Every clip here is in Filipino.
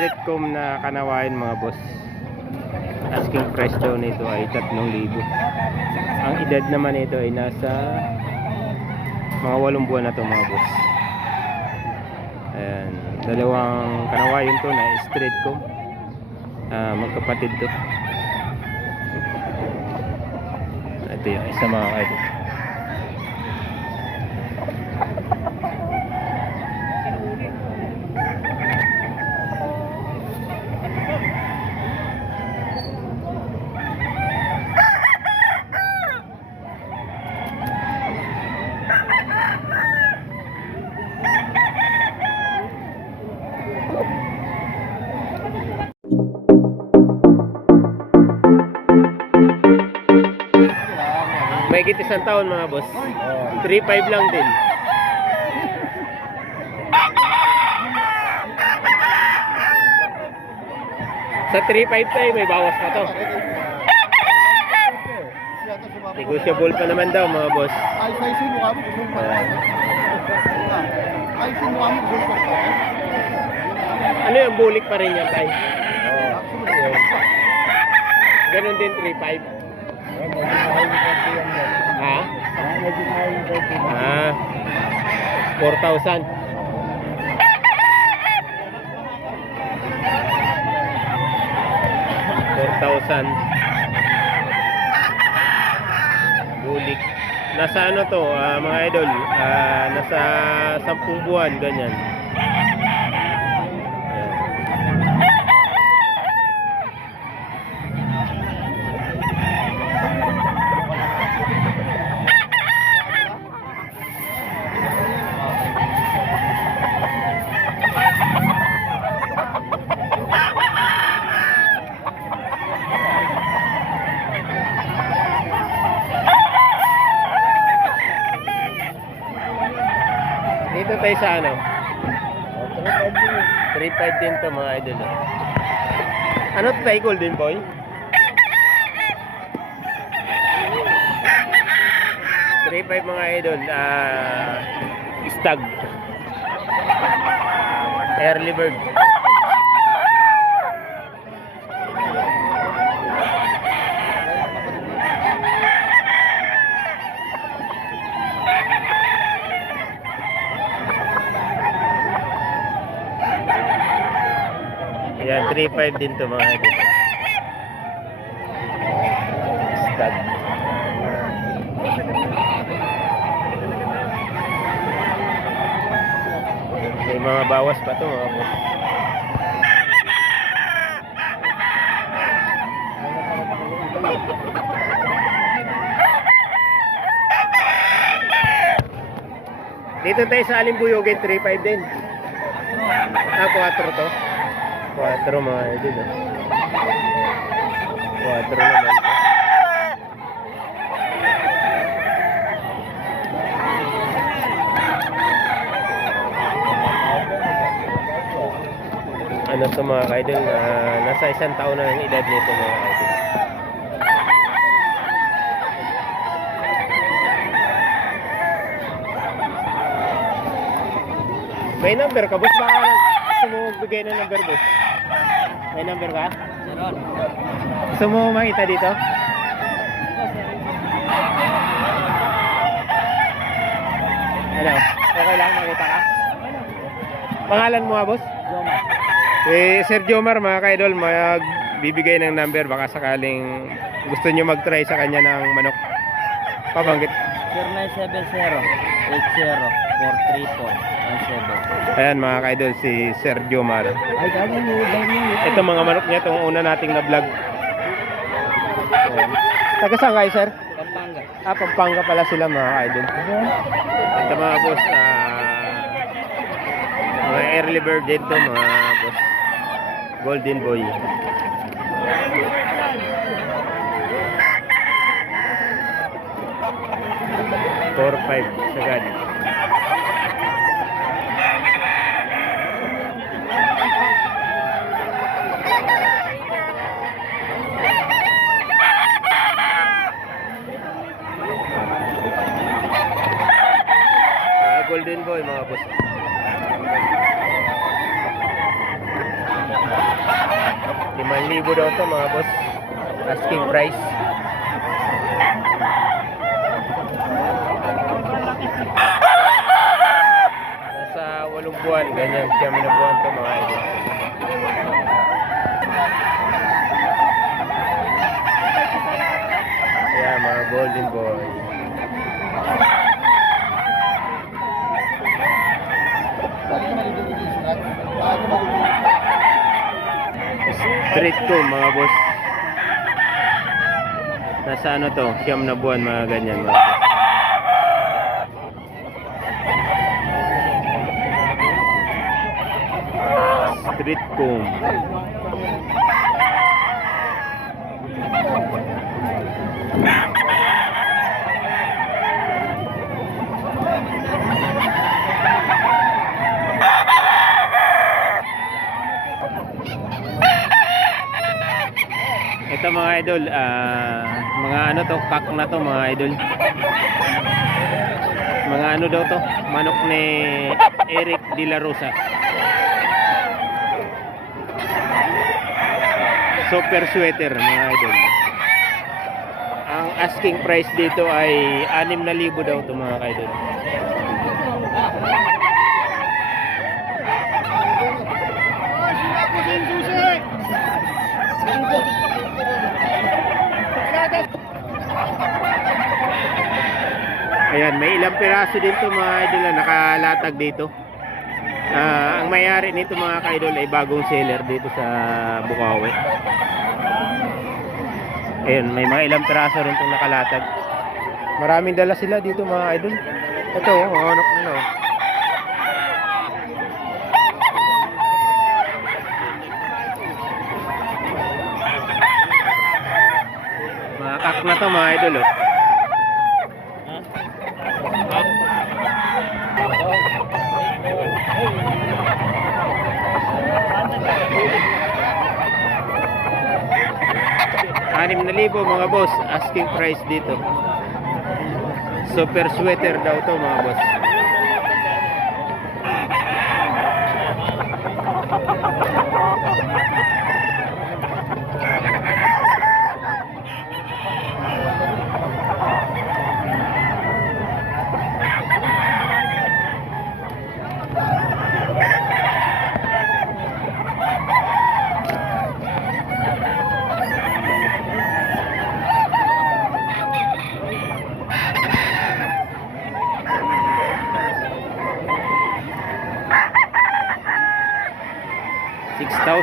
street comb na kanawain mga boss. Asking price daw nito ay 3,000. Ang edad naman nito ay nasa mga 8 buwan na to mga boss. Ayan, dalawang kanawain to na street comb. Magkapatid to. Ito yung isa mga idol. May higit isang taon mga boss. 3,500 lang din. Sa 3,500 tayo may bawas pa to. Negotiable pa naman daw mga boss. Ano yung bulik pa rin yan tayo? Ganon din 3,500. Ha? 4,000. Bulik. Nasa ano to, mga idol? Nasa 10 buwan, ganyan. Dito tayo sa ano? 3,500 din to mga idol. Ano to tayo, golden boy? $3,500 mga idol. Stag. Early bird. Ayan, 3,500 din to mga idol. Stag. May mga bawas pa to mga boss. Dito tayo sa Alimbuyogin, 3,500 din. 4 to. 4 mga idol. 4 naman to. Ano to mga idol, nasa 1 taon na ang edad nito mga idol. May number ka boss? Baka gusto mo magbigay ng number boss? May number ka? Gusto mo makita dito? Ano? Okay lang makita ka? Pangalan mo boss? Jomar. Sir Jomar mga ka-idol, magbibigay ng number baka sakaling gusto nyo mag-try sa kanya ng manok. Pabanggit. 0970-80-434-17. Ayan mga ka-idol, si Sir Jomar. Ito mga manok niya, itong una nating na vlog. Taga saan kayo sir? Pampanga. Pampanga pala sila mga ka-idol. Ito mga boss, mga early bird din to mga boss. Golden boy. $4,500 sagad. Golden boy mga boss. 8,000 daw to mga boss. Asking price. Nasa 8 buwan, ganyan, 9 na buwan to mga idol. Ayan, mga golden boy. Street to mga boss. Nasa ano to, 9 na buwan mga ganyan mga boss. Street comb. Ito mga idol, mga ano to, kak na to mga idol. Mga ano daw to, manok ni Eric De La Rosa. Super sweater mga idol. Ang asking price dito ay 6,000 daw to mga idol. Ayan, may ilang piraso din to mga idol na nakalatag dito. Ang may-ari nito mga ka-idol ay bagong seller dito sa Bukawi. Ayan, may mga ilang piraso rin itong nakalatag. Maraming dala sila dito mga idol. Ito, mga anak nila. Mga kak na to mga idol. Anim na libo mga boss, asking price dito. Super sweater daw to mga boss.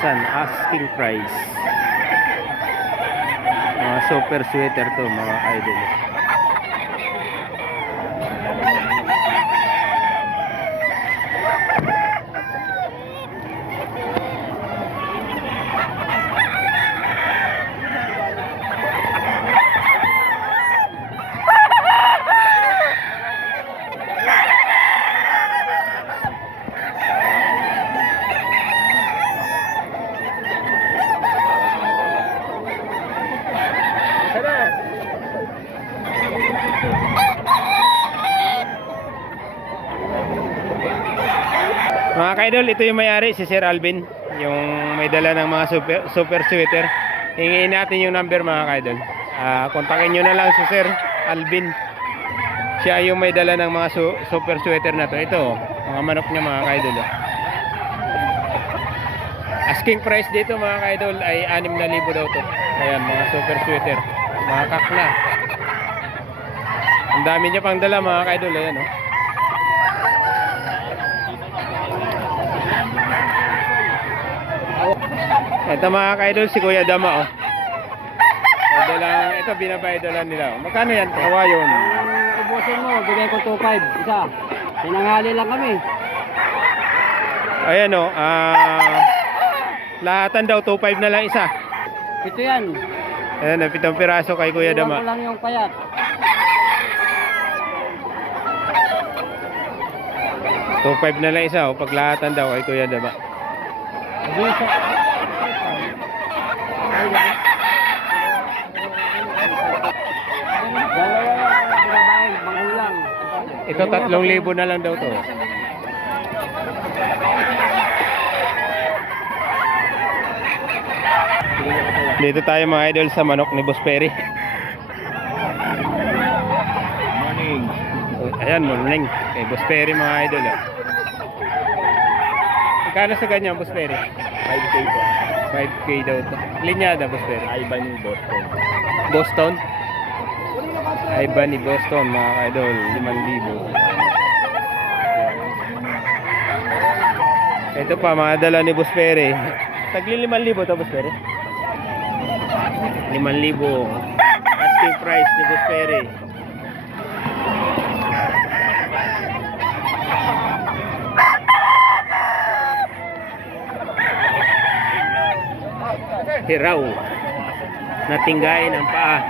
Asking price. Mga super sweater to mga idol. Mga ka-idol, ito yung may-ari, si Sir Alvin, yung may dala ng mga super sweater. Hingin natin yung number mga ka-idol. Kontakin nyo na lang si Sir Alvin. Siya yung may dala ng mga super sweater na to. Ito, mga manok niya mga ka-idol. Asking price dito mga ka-idol ay 6,000 daw to. Ayan, mga super sweater. Mga kak na. Ang dami niya pang dala mga ka-idol. Ayan, oh. Ito mga ka-idol, si Kuya Dama, oh. Ito, binabaydalan nila, oh. Magkano yan? Kawayon. Ubusin mo, bigay ko 2.5 isa. Sinanghali lang kami. Ayan, oh. Lahatan daw, 2.5 na lang isa. Ito yan. Ayan, 7 piraso kay Kuya Iwan Dama. ko lang yung payat. 2.5 na lang isa, oh. Paglahatan daw kay Kuya Dama. Ito 3,000 na lang daw to. Tingnan Dito tayo mga idol sa manok ni Boss Perry. Morning. Ayan, morning. Kay Boss Perry mga idol. Oh. Magkano sa ganyan, Boss Perry? 5K po. 5K daw to. Linyada, Boss Perry. Ivan yung Boston. Boston? Ivan ni Boston mga idol. 5,000. Ito pa, mga dala ni Boss Perry. Tagli 5,000 to, Boss Perry. 5,000. Asking price ni Boss Perry. Hiraw. Natinggain ang paa.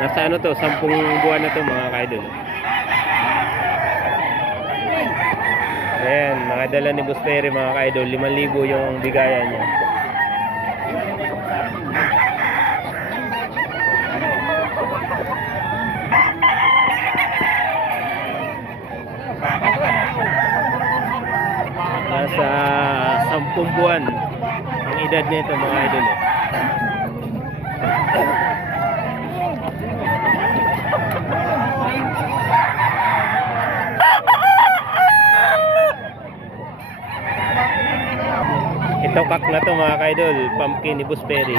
Nasa ano to? 10 buwan na to mga kaidol. Ayan, mga dala ni Boss Perry mga kaidol. 5,000 yung bigayan niya. Nasa 10 buwan ang edad nito mga idol. Ito kak na to mga kaidol, pumpkin ni Boss Perry.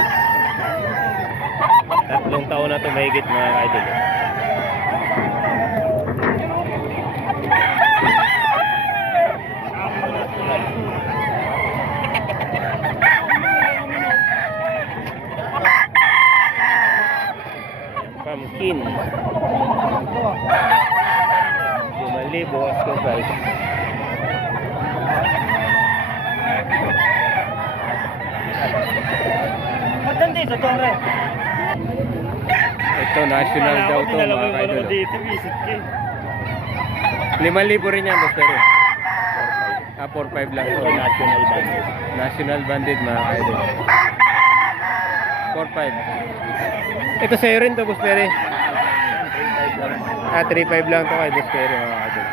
3 taon na to mahigit mga kaidol. Pumpkin 5,000 asking price. Ito national daw to mga kaidol. 5,000 rin yan Boss Perry. 4,500 lang to. National banded. National banded mga kaidol. 4,500. Ito sa'yo rin to Boss Perry. 3,500 lang to kay Boss Perry mga kaidol.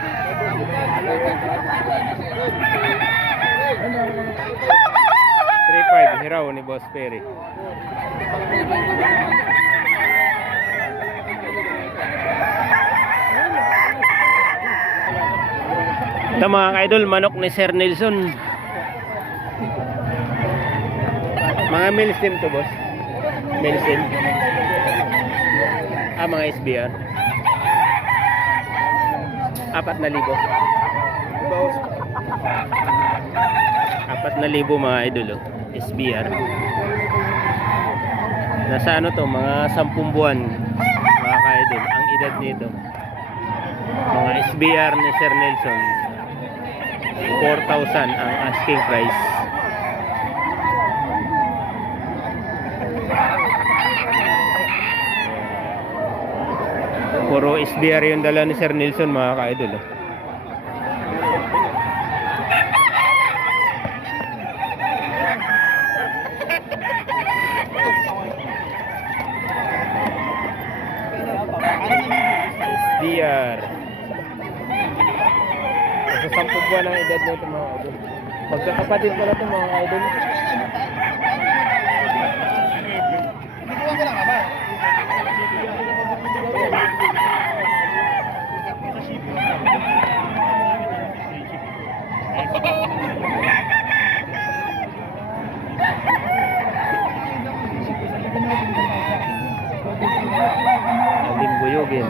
3,500 hiraw ni Boss Perry. Ito mga kaidol, manok ni Sir Nelson. Mga milsim to boss. Milsim. Mga SBR. 4,000. 4,000 mga idol oh. SBR. Nasa ano to, mga 10 buwan mga ka-idol ang edad nito. Mga SBR ni Sir Nelson. 4,000 ang asking price. Puro SBR yung dala ni Sir Nelson mga ka-idol oh. SBR. Sa 10 buwan ang edad nito mga idol. Magkakapatid pala ito mga idol. Aling buyugin.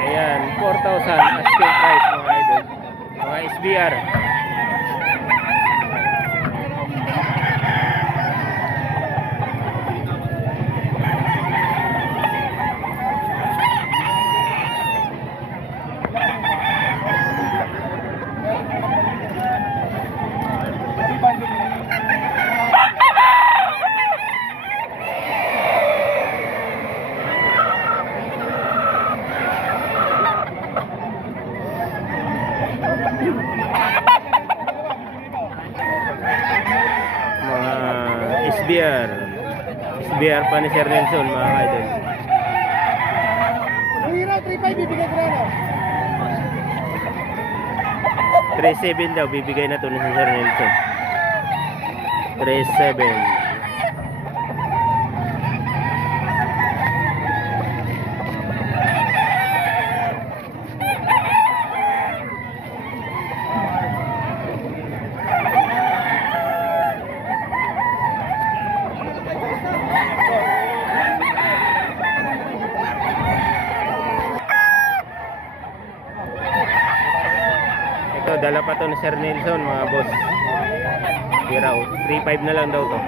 Ayan, 4,000 asking price mga idol. Mga SBR. SBR pa ni Sir Nelson mga kaidol. Yung hira, 3.5 bibigay ko na. 3.7 daw bibigay na to ni Sir Nelson. 3.7. Ito, dala pa to ni Sir Nelson mga boss. Tira o. 3.5 na lang daw to.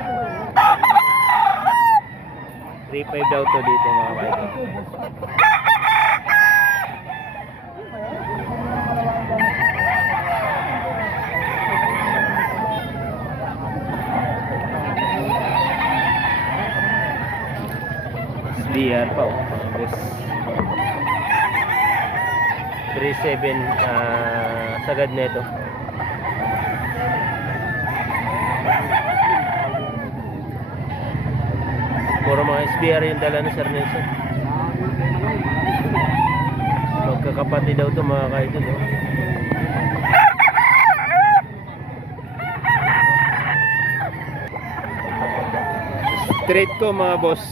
3.5 daw to dito mga kaidol. SBR pa o mga boss. 3.7 sagad na ito. Puro mga SBR yung dala ni Sir Nelson. Magkakapatid daw ito mga kaidol. Oh. Straight ko mga boss.